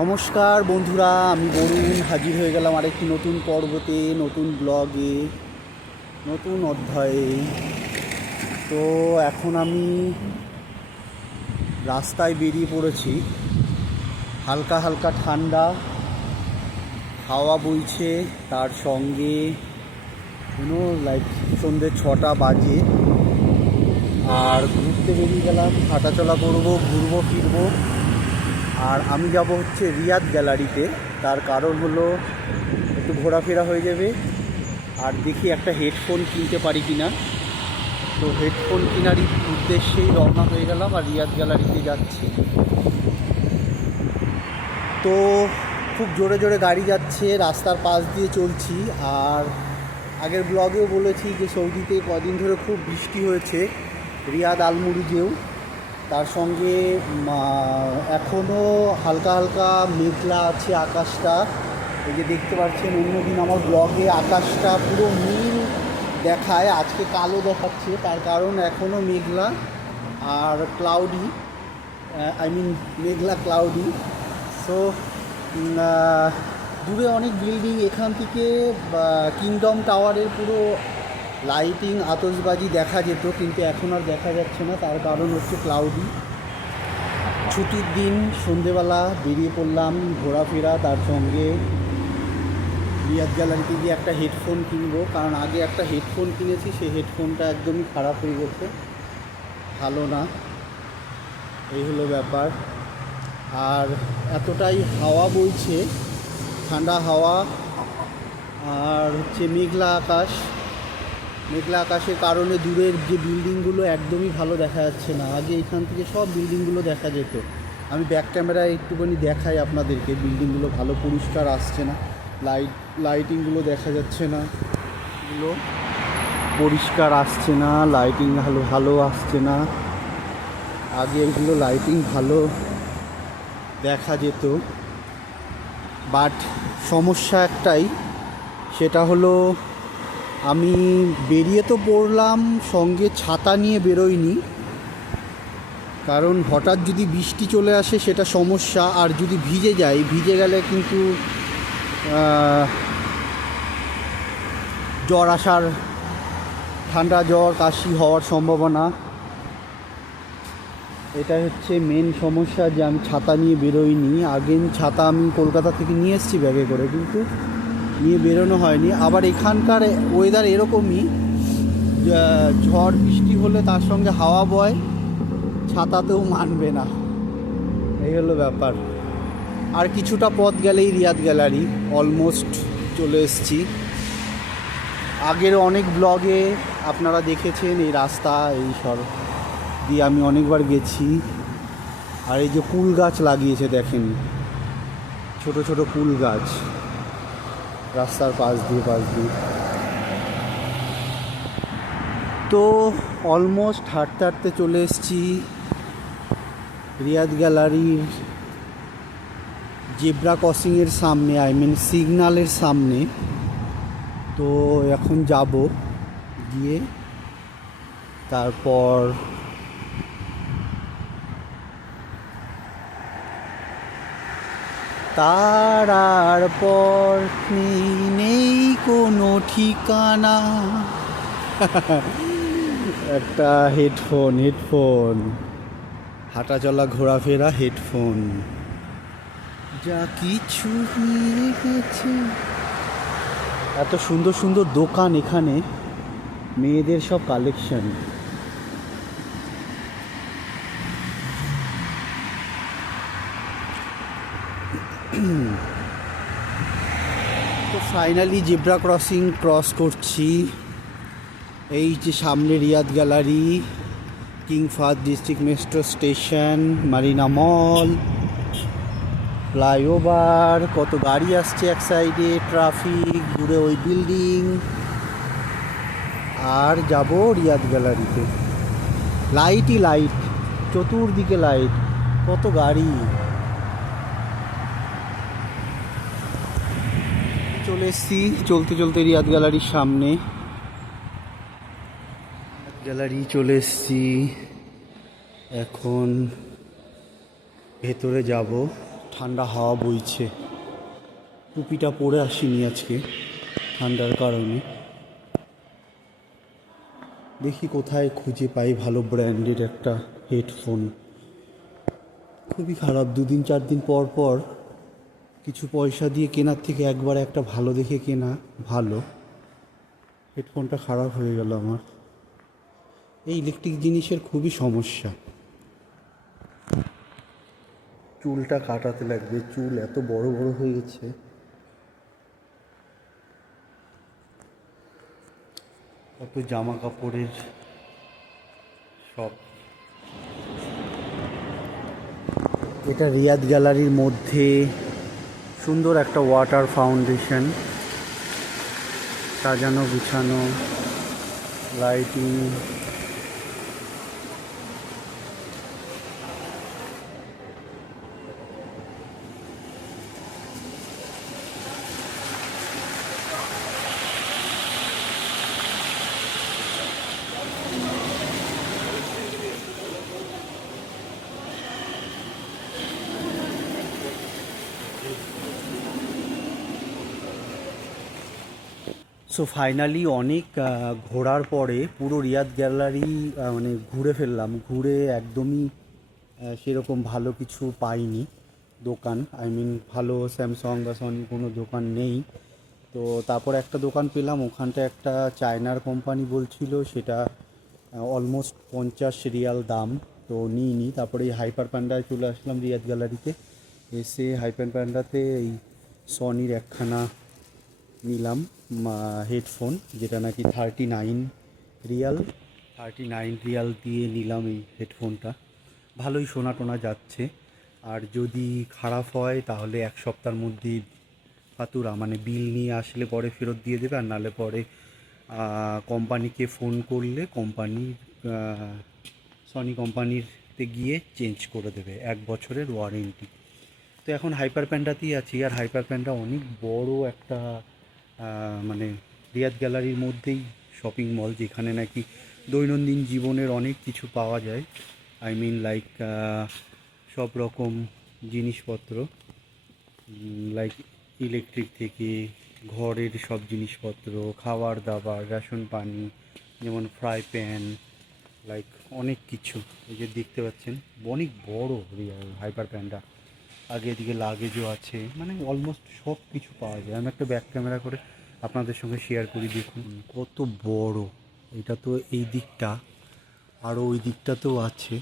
নমস্কার বন্ধুরা, আমি বরুণ হাজির হয়ে গেলাম আরেকটি নতুন পর্বতে, নতুন ব্লগে, নতুন অধ্যায়ে। তো এখন আমি রাস্তায় বেরিয়ে পড়েছি। হালকা হালকা ঠান্ডা, হাওয়া বইছে, তার সঙ্গে কোনো লাইক সন্ধ্যে ছটা বাজে। আর ঘুরতে বেরিয়ে গেলাম, হাঁটাচলা করব, ঘুরবো, ফিরবো। আর আমি যাব হচ্ছে রিয়াদ গ্যালারিতে। তার কারণ হলো একটু ঘোরাফেরা হয়ে যাবে। আর দেখি একটা হেডফোন কিনতে পারি কি না তো হেডফোন কেনার উদ্দেশ্যেই রওনা হয়ে গেলাম আর রিয়াদ গ্যালারিতে যাচ্ছি। তো খুব জোরে জোরে গাড়ি যাচ্ছে, রাস্তার পাশ দিয়ে চলছি। আর আগের ব্লগেও বলেছি যে সৌদিতে কদিন ধরে খুব বৃষ্টি হয়েছে, রিয়াদ আলমুরিজেও তার সঙ্গে এখনও হালকা হালকা মেঘলা আছে আকাশটা। এই যে দেখতে পাচ্ছেন, অন্যদিন আমার ব্লগে আকাশটা পুরো নীল দেখায়, আজকে কালো দেখাচ্ছে, তার কারণ এখনও মেঘলা আর ক্লাউডি আই মিন মেঘলা ক্লাউডি সো দূরে অনেক বিল্ডিং এখান থেকে কিংডম টাওয়ারের পুরো লাইটিং আতশবাজি দেখা যেত, কিন্তু এখন আর দেখা যাচ্ছে না। তার কারণ হচ্ছে ক্লাউডি ছুটির দিন সন্ধেবেলা বেরিয়ে পড়লাম ঘোরাফেরা, তার সঙ্গে রিয়াদ গ্যালারিতে গিয়ে একটা হেডফোন কিনবো। কারণ আগে একটা হেডফোন কিনেছি, সেই হেডফোনটা একদমই খারাপ হয়ে গেছে। ভালো না। এই হলো ব্যাপার। আর এতটাই হাওয়া বইছে, ঠান্ডা হাওয়া, আর হচ্ছে মেঘলা আকাশ। মেঘলা আকাশের কারণে দূরের যে বিল্ডিংগুলো একদমই ভালো দেখা যাচ্ছে না। আগে এখান থেকে সব বিল্ডিংগুলো দেখা যেত। আমি ব্যাক ক্যামেরায় একটুখানি দেখাই আপনাদেরকে। বিল্ডিংগুলো ভালো পরিষ্কার আসছে না। লাইট লাইটিংগুলো দেখা যাচ্ছে না। এগুলো পরিষ্কার আসছে না। লাইটিং ভালো ভালো আসছে না। আগে এগুলো লাইটিং ভালো দেখা যেত। বাট সমস্যা একটাই, সেটা হলো আমি বেরিয়ে তো পড়লাম, সঙ্গে ছাতা নিয়ে বেরোইনি। কারণ হঠাৎ যদি বৃষ্টি চলে আসে সেটা সমস্যা, আর যদি ভিজে যাই, ভিজে গেলে কিন্তু জ্বর আসার, ঠান্ডা জ্বর, কাশি হওয়ার সম্ভাবনা। এটা হচ্ছে মেন সমস্যা যে আমি ছাতা নিয়ে বেরোইনি। আগে ছাতা আমি কলকাতা থেকে নিয়ে এসেছি ব্যাগে করে, কিন্তু নিয়ে বেরোনো হয়নি। আবার এখানকার ওয়েদার এরকমই। ঝড়, বৃষ্টি হলে তার সঙ্গে হাওয়া বয়, ছাতাতেও মানবে না। এই হলো ব্যাপার। আর কিছুটা পথ গেলেই রিয়াদ গ্যালারি। অলমোস্ট চলে এসেছি। আগের অনেক ব্লগে আপনারা দেখেছেন এই রাস্তা, এই সব দিয়ে আমি অনেকবার গেছি। আর এই যে কুল গাছ লাগিয়েছে দেখেন। ছোট ছোট কুল গাছ। রাস্তার পাশ দিয়ে পাশ দিয়ে। তো অলমোস্ট হাঁটতে হাঁটতে চলে এসেছি রিয়াদ গ্যালারির জেব্রা ক্রসিংয়ের সামনে আই মিন সিগনালের সামনে। তো এখন যাব গিয়ে, তারপর তারার পর নেই কোনো ঠিকানা। একটা হেডফোন হেডফোন। হাঁটা চলা ঘোরাফেরা, হেডফোন। যা কিছু হয়ে গেছে। এত সুন্দর সুন্দর দোকান এখানে। মেয়েদের সব কালেকশন তো ফাইনালি জেব্রা ক্রসিং ক্রস করছি। এই যে সামনে Riyadh gallery King Fahd district metro station Marina mall flyover কত গাড়ি আসছে এক সাইডে ট্রাফিক দূরে ওই বিল্ডিং আর যাব রিয়াদ গ্যালারিতে লাইটই লাইট চতুর্দিকে লাইট কত গাড়ি। চলে এসছি চলতে চলতে রিয়াদ গ্যালারির সামনে। গ্যালারি চলে এসছি। এখন ভেতরে যাব। ঠান্ডা হাওয়া বইছে। টুপিটা পরে আসিনি আজকে ঠান্ডার কারণে। দেখি কোথায় খুঁজে পাই ভালো ব্র্যান্ডের একটা হেডফোন। খুবই খারাপ, দুদিন চার দিন পর পর কিছু পয়সা দিয়ে কেনার থেকে একবার একটা ভালো দেখে কেনা ভালো। হেডফোনটা খারাপ হয়ে গেল আমার। এই ইলেকট্রিক জিনিসের খুবই সমস্যা। চুলটা কাটাতে লাগবে, চুল এত বড় বড় হয়ে গেছে। কত জামা কাপড়ের সব। এটা রিয়াদ গ্যালারির মধ্যে সুন্দর একটা ওয়াটার ফাউন্ডেশন সাজানো বিছানো লাইটিং সো ফাইনালি অনেক ঘোরার পরে পুরো রিয়াদ গ্যালারি মানে ঘুরে ফেললাম। ঘুরে একদমই সেরকম ভালো কিছু পাইনি দোকান। আই মিন ভালো স্যামসাং বা সনি কোনো দোকান নেই। তো তারপর একটা দোকান পেলাম ওখানটা একটা চায়নার কোম্পানি বলছিল, সেটা অলমোস্ট পঞ্চাশ রিয়াল দাম। তো নিইনি, তারপরে এই হাইপার প্যান্ডায় চলে আসলাম রিয়াদ গ্যালারিতে। এসে হাইপার প্যান্ডাতে এই সনির একখানা নিলাম। হেডফোন যেটা নাকি thirty nine riyal thirty nine riyal দিয়ে নিলাম এই হেডফোনটা ভালোই শোনা টোনা যাচ্ছে। আর যদি খারাপ হয়, তাহলে এক সপ্তাহের মধ্যে ফাতুরা মানে বিল নিয়ে আসলে পরে ফেরত দিয়ে দেবে, আর নাহলে পরে কোম্পানিকে ফোন করলে কোম্পানি সনি কোম্পানিতে গিয়ে চেঞ্জ করে দেবে, এক বছরের ওয়ারেন্টি তো এখন হাইপার প্যান্ডাতেই আছি, আর হাইপার প্যান্ডা অনেক বড় একটা মানে রিয়াদ গ্যালারির মধ্যেই শপিং মল যেখানে নাকি দৈনন্দিন জীবনের অনেক কিছু পাওয়া যায়। আই মিন লাইক সব রকম জিনিসপত্র লাইক ইলেকট্রিক থেকে ঘরের সব জিনিসপত্র খাবার দাবার রেশন পানি, যেমন ফ্রাই প্যান লাইক অনেক কিছু। এই যে দেখতে পাচ্ছেন, অনেক বড় হাইপার প্যান্ডা আগে এদিকে লাগেজও আছে। মানে অলমোস্ট সব কিছু পাওয়া যায়। আমি একটা ব্যাক ক্যামেরা করে আপনাদের সঙ্গে শেয়ার করি, দেখুন। কত বড়। এটা তো এই দিকটা আরও ওই দিকটাতেও আছে।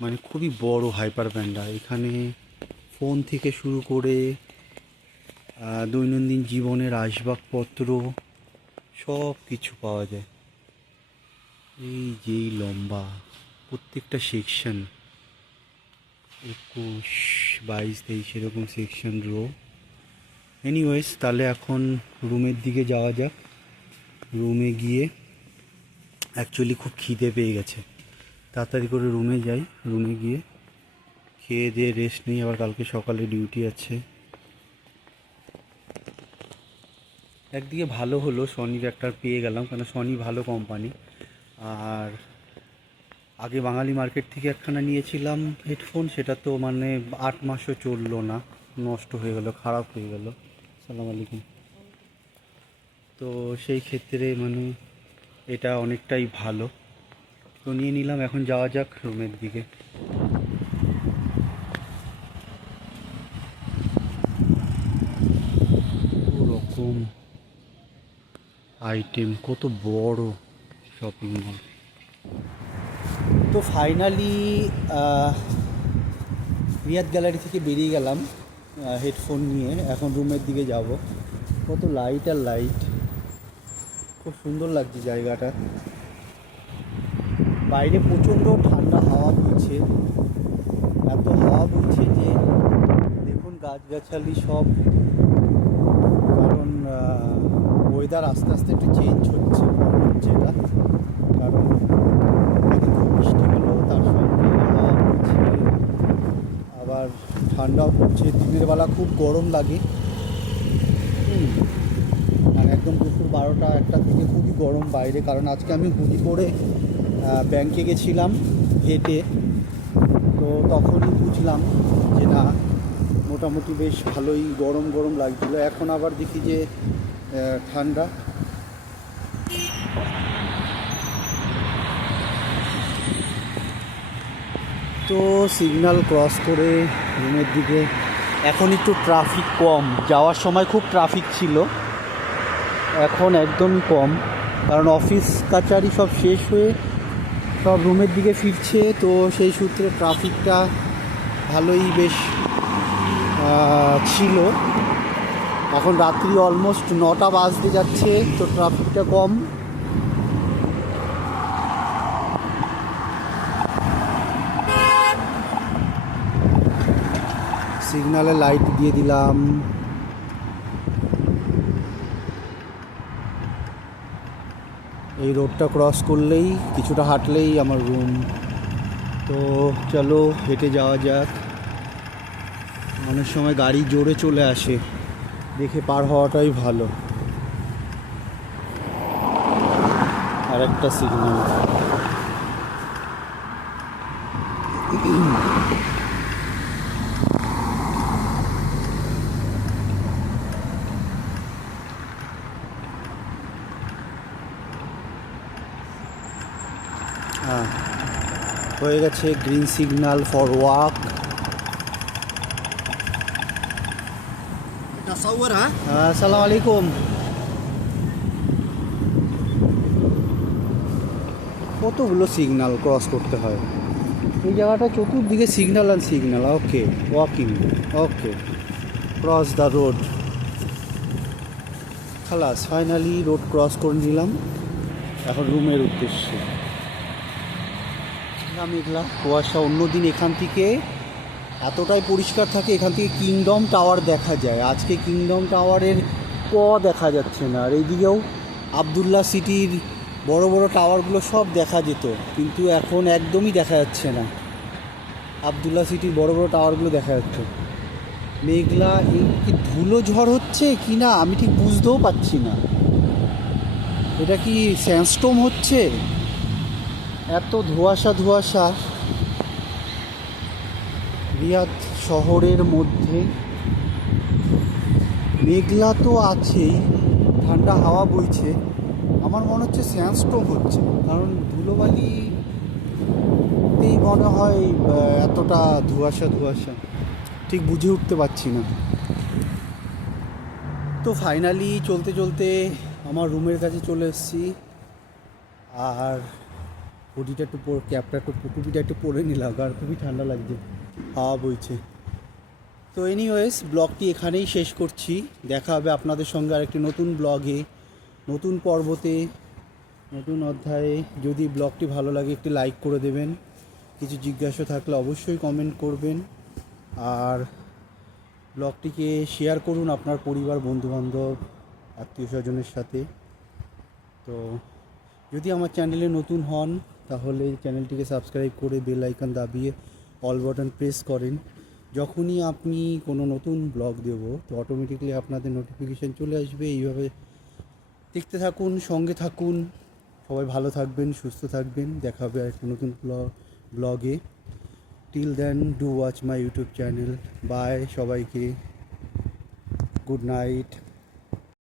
মানে খুবই বড় হাইপার প্যান্ডা এখানে ফোন থেকে শুরু করে দৈনন্দিন জীবনের আসবাবপত্র সব কিছু পাওয়া যায়। এই যেই লম্বা, প্রত্যেকটা সেকশন একুশ, বাইশ, তেইশ, এরকম সেকশন রো এনিওয়েজ তাহলে এখন রুমের দিকে যাওয়া যাক। রুমে গিয়ে অ্যাকচুয়ালি খুব খিদে পেয়ে গেছে। তাড়াতাড়ি করে রুমে যাই। রুমে গিয়ে খেয়ে দিয়ে রেস্ট নিই। আবার কালকে সকালে ডিউটি আছে। একদিকে ভালো হলো। সনির একটা পেয়ে গেলাম। কেন, সনি ভালো কোম্পানি আর আগে বাঙালি মার্কেট থেকে একখানা নিয়েছিলাম হেডফোন, সেটা তো মানে আট মাসও চলল না, নষ্ট হয়ে গেল, খারাপ হয়ে গেল। সালাম আলাইকুম। তো সেই ক্ষেত্রে মানে এটা অনেকটাই ভালো। তো নিয়ে নিলাম, এখন যাওয়া যাক রুমের দিকে। রকম আইটেম কত বড় শপিং মল তো ফাইনালি রিয়াদ গ্যালারি থেকে বেরিয়ে গেলাম হেডফোন নিয়ে। এখন রুমের দিকে যাব। কত লাইট আর লাইট খুব সুন্দর লাগছে জায়গাটা। বাইরে প্রচণ্ড ঠান্ডা, হাওয়া বইছে। এত হাওয়া বইছে যে, দেখুন গাছগাছালি সব। কারণ ওয়েদার আস্তে আস্তে একটু চেঞ্জ হচ্ছে এটা। কারণ বৃষ্টি তার সঙ্গে আবার ঠান্ডাও পড়ছে, দিনের বেলা খুব গরম লাগে। আর একদম দুপুর বারোটা, একটা থেকে খুবই গরম বাইরে, কারণ আজকে আমি হুডি করে ব্যাংকে গেছিলাম হেঁটে। তো তখনই বুঝলাম যে না, মোটামুটি বেশ ভালোই গরম গরম লাগছিল। এখন আবার দেখি যে ঠান্ডা। তো সিগন্যাল ক্রস করে রুমের দিকে। এখন একটু ট্রাফিক কম। যাওয়ার সময় খুব ট্রাফিক ছিল। এখন একদমই কম। কারণ অফিস কাচারি সব শেষ হয়ে সব রুমের দিকে ফিরছে। তো সেই সূত্রে ট্রাফিকটা ভালোই বেশ ছিল। এখন রাত্রি অলমোস্ট নটা বাজতে যাচ্ছে। তো ট্রাফিকটা কম। সিগনালে লাইট দিয়ে দিলাম। এই রোডটা ক্রস করলেই, কিছুটা হাঁটলেই আমার রুম তো চলো, হেঁটে যাওয়া যাক। অনেক সময় গাড়ি জোরে চলে আসে। দেখে পার হওয়াটাই ভালো। আর একটা সিগন্যাল হয়ে গেছে গ্রিন সিগনাল ফর ওয়াক আসসালামু আলাইকুম। কতগুলো সিগনাল ক্রস করতে হয়? এই জায়গাটা চতুর্দিকে signal and signal okay walking okay cross the road খালাস ফাইনালি রোড ক্রস করে নিলাম। এখন রুমের উদ্দেশ্যে। মেঘলা মেঘলা কুয়াশা অন্যদিন এখান থেকে এতটাই পরিষ্কার থাকে, এখান থেকে কিংডম টাওয়ার দেখা যায়। আজকে কিংডম টাওয়ারের ক দেখা যাচ্ছে না। আর এইদিকেও আবদুল্লাহ সিটির বড় বড় টাওয়ারগুলো সব দেখা যেত, কিন্তু এখন একদমই দেখা যাচ্ছে না। আবদুল্লাহ সিটির বড় বড় টাওয়ারগুলো দেখা যাচ্ছে। মেঘলা, এই কি ধুলো ঝড় হচ্ছে কি না? আমি ঠিক বুঝতেও পারছি না। এটা কি স্যান্ডস্টোম হচ্ছে? এত ধোঁয়াশা ধোঁয়াশা রিয়াদ শহরের মধ্যে। মেঘলা তো আছেই, ঠান্ডা হাওয়া বইছে। আমার মনে হচ্ছে স্যান্ডস্টোম হচ্ছে, কারণ ধুলোবালিতেই মনে হয় এতটা ধোঁয়াশা ধোঁয়াশা। ঠিক বুঝে উঠতে পারছি না। তো ফাইনালি চলতে চলতে আমার রুমের কাছে চলে এসেছি। আর হুডিটা একটু পর, ক্যাপটা একটু, টুপিটা একটু পরে নিলাম আর খুবই ঠান্ডা লাগছে। হাওয়া বইছে। তো এনিওয়েজ ব্লগটি এখানেই শেষ করছি। দেখা হবে আপনাদের সঙ্গে আরেকটি নতুন ব্লগে নতুন পর্বতে, নতুন অধ্যায়ে। যদি ব্লগটি ভালো লাগে, একটি লাইক করে দেবেন। কিছু জিজ্ঞাসা থাকলে অবশ্যই কমেন্ট করবেন। আর ব্লগটিকে শেয়ার করুন আপনার পরিবার, বন্ধুবান্ধব আত্মীয় স্বজনের সাথে। তো যদি আমার চ্যানেলে নতুন হন তাহলে চ্যানেলটিকে সাবস্ক্রাইব করে বেল আইকন দাবিয়ে অল বাটন প্রেস করেন। যখনই আপনি কোনো নতুন ব্লগ দেব, তো অটোমেটিকলি আপনাদের নোটিফিকেশান চলে আসবে। এইভাবে দেখতে থাকুন, সঙ্গে থাকুন। সবাই ভালো থাকবেন, সুস্থ থাকবেন। দেখা হবে একটা নতুন ব্লগ ব্লগে till then do watch my YouTube channel bye সবাইকে। Good night